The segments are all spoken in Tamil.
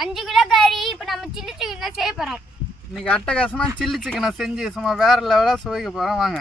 அஞ்சு கிலோ கறி இப்போ நம்ம சில்லி சிக்கன் தான் செய்ய போகிறோம் இன்னைக்கு அட்டகாசமாக சில்லி சிக்கனை செஞ்சு சும்மா வேற லெவலாக சுவைக்க போகிறோம் வாங்க.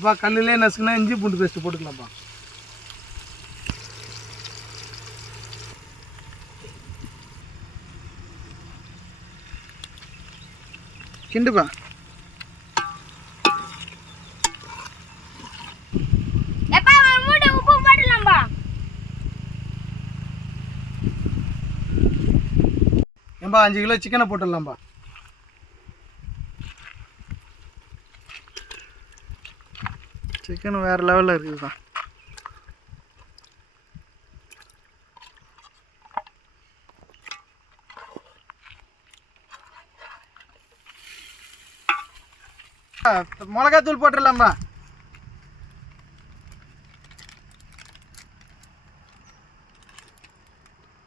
எப்பா கல்லுலேயே நசுக்குனா இஞ்சி பூண்டு பேஸ்ட் போட்டுக்கலாம்ப்பா. கிண்டுப்பா. ஏன்பா அஞ்சு கிலோ சிக்கனை போட்டுடலாம்ப்பா சிக்கன் வேறு லெவலில் இருக்குதுப்பா மிளகாத்தூள் போட்டுடலாம்பா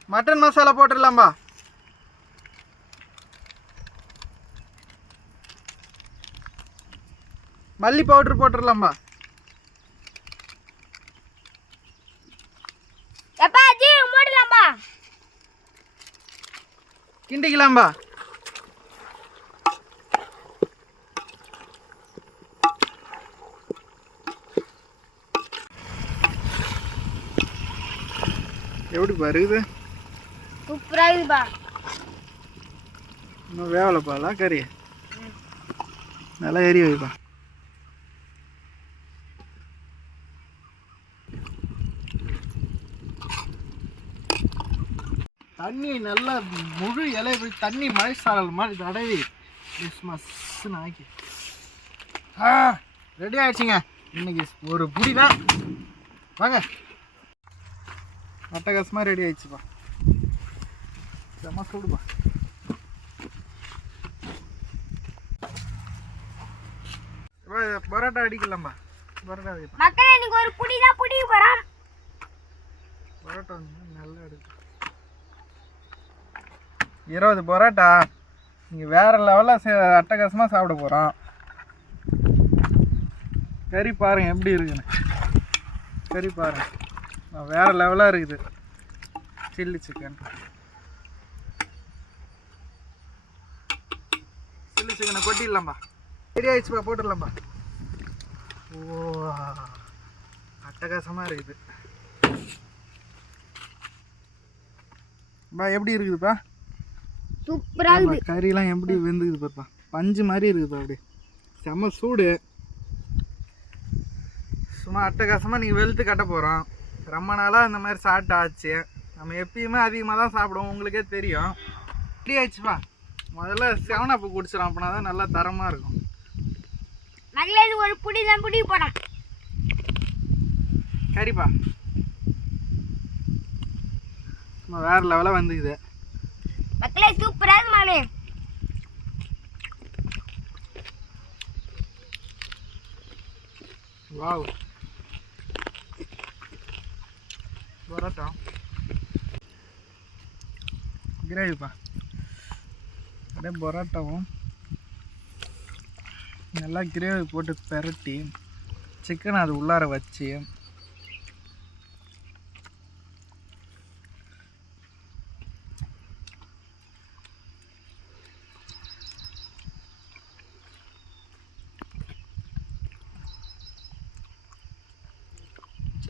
மட்டன் மசாலா போட்டுடலாம்பா மல்லி பவுடர் போட்டுடலாம்பா கிண்டிக்கலாம்பா. எப்படி வருது சூப்பராக இருக்குப்பா இன்னும் வேவலைப்பாலா கறி? நல்லா எரி வைப்பா. தண்ணி நல்லா முழு இலைய போய் தண்ணி மழை சாரல் மாதிரி தடவி கிறிஸ்மஸ்ன்னு ஆக்கி. ஆ ரெடி ஆயிடுச்சுங்க. இன்னைக்கு ஒரு புடி தான் வாங்க அட்டகாசமாக ரெடி ஆயிடுச்சுப்பா. செம்ம சூடுப்பா. பரோட்டா அடிக்கலாம்பா. பரோட்டா மக்களே இன்னைக்கு ஒரு புடி தான் போகிறோம் பரோட்டா நல்லா எடுக்கு இருபது பரோட்டா. நீங்கள் வேறு லெவலில் அட்டகாசமாக சாப்பிட போகிறோம் கறி பாருங்க எப்படி இருக்குன்னு. கறி பாருங்க. வேறு லெவலாக இருக்குது. சில்லி சிக்கன் சில்லி சிக்கனை கொட்டிடலாம்பா. ரெடி ஆயிடுச்சுப்பா போட்டுடலாம்பா. ஓ அட்டகாசமாக இருக்குது. பா எப்படி இருக்குதுப்பா? சூப்பராக ஆமா, கறியெல்லாம் எப்படி வெந்துக்குது பாப்பா பஞ்சு மாதிரி இருக்குதுப்பா அப்படியே. செம்ம சூடு. சும்மா அட்டகாசமாக நீங்கள் வெளுத்து கட்ட போகிறோம் ரொம்ப நாளாக இந்த மாதிரி சாப்பிட்டு ஆச்சு. நம்ம எப்பயுமே அதிகமாக தான் சாப்பிடுவோம் உங்களுக்கே தெரியும். ரெடி ஆயிடுச்சுப்பா. முதல்ல செவனப்பு குடிச்சிடும் அப்படின்னா தான் நல்லா தரமாக இருக்கும். இன்னைக்கு ஒரு புடி தான் புடிக்க போகிறோம் கறிப்பா. சும்மா வேறு லெவலாக வந்துக்குது. மக்களே சூப்பராக இருக்கு மகளே வாவ். பரோட்டா கிரேவிப்பா. அப்படியே பரோட்டாவும் நல்லா கிரேவி போட்டு பெரட்டி சிக்கனை அது உள்ளார வச்சு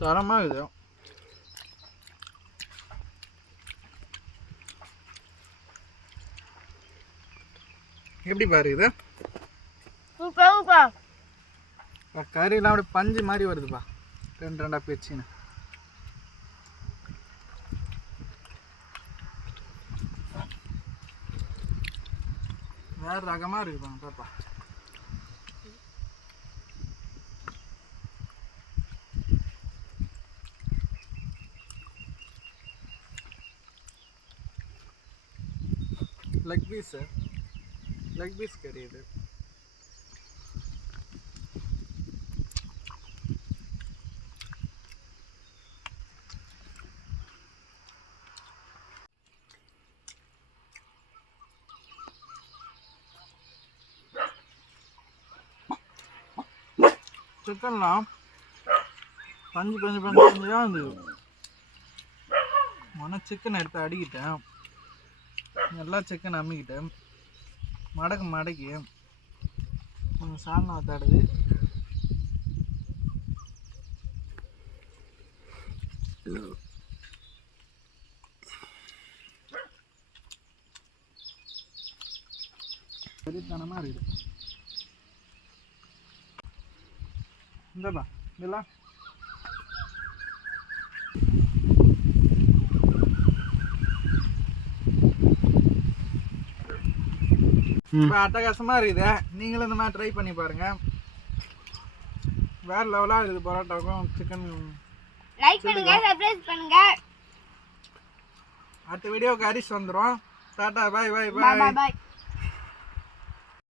தரமாக இருக்குது எப்படி இருக்குப்பா. இப்போ கறியெல்லாம் அப்படியே பஞ்சு மாதிரி வருதுப்பா. ரெண்டு ரெண்டா பிச்சுன்னு வேற ரகமாக இருக்குப்பா பாப்பா. லெக் பீஸு லெக் பீஸ் கறி இது சிக்கன்லாம் பஞ்சு பஞ்சு பஞ்சு தான் இருந்தது மொன சிக்கன் எடுத்து அடிக்கிட்டேன் எல்லா சிக்கன் அம்மிக்கிட்டு மடக்கு மடக்கி. கொஞ்சம் சாணம் தடுது சரித்தனமாக இருக்குது. இந்தப்பா இதெல்லாம் இப்போ அட்டகாசமாக இருக்குது. நீங்களும் இந்த மாதிரி ட்ரை பண்ணி பாருங்க. வேற லெவலாக இருக்குது பரோட்டாவுக்கும் சிக்கன் லைக் பண்ணுங்க சப்ஸ்கிரைப் பண்ணுங்க. அடுத்த வீடியோக்கு அரிசி வந்துடும் டாட்டா பாய் பாய் பாய் பாய்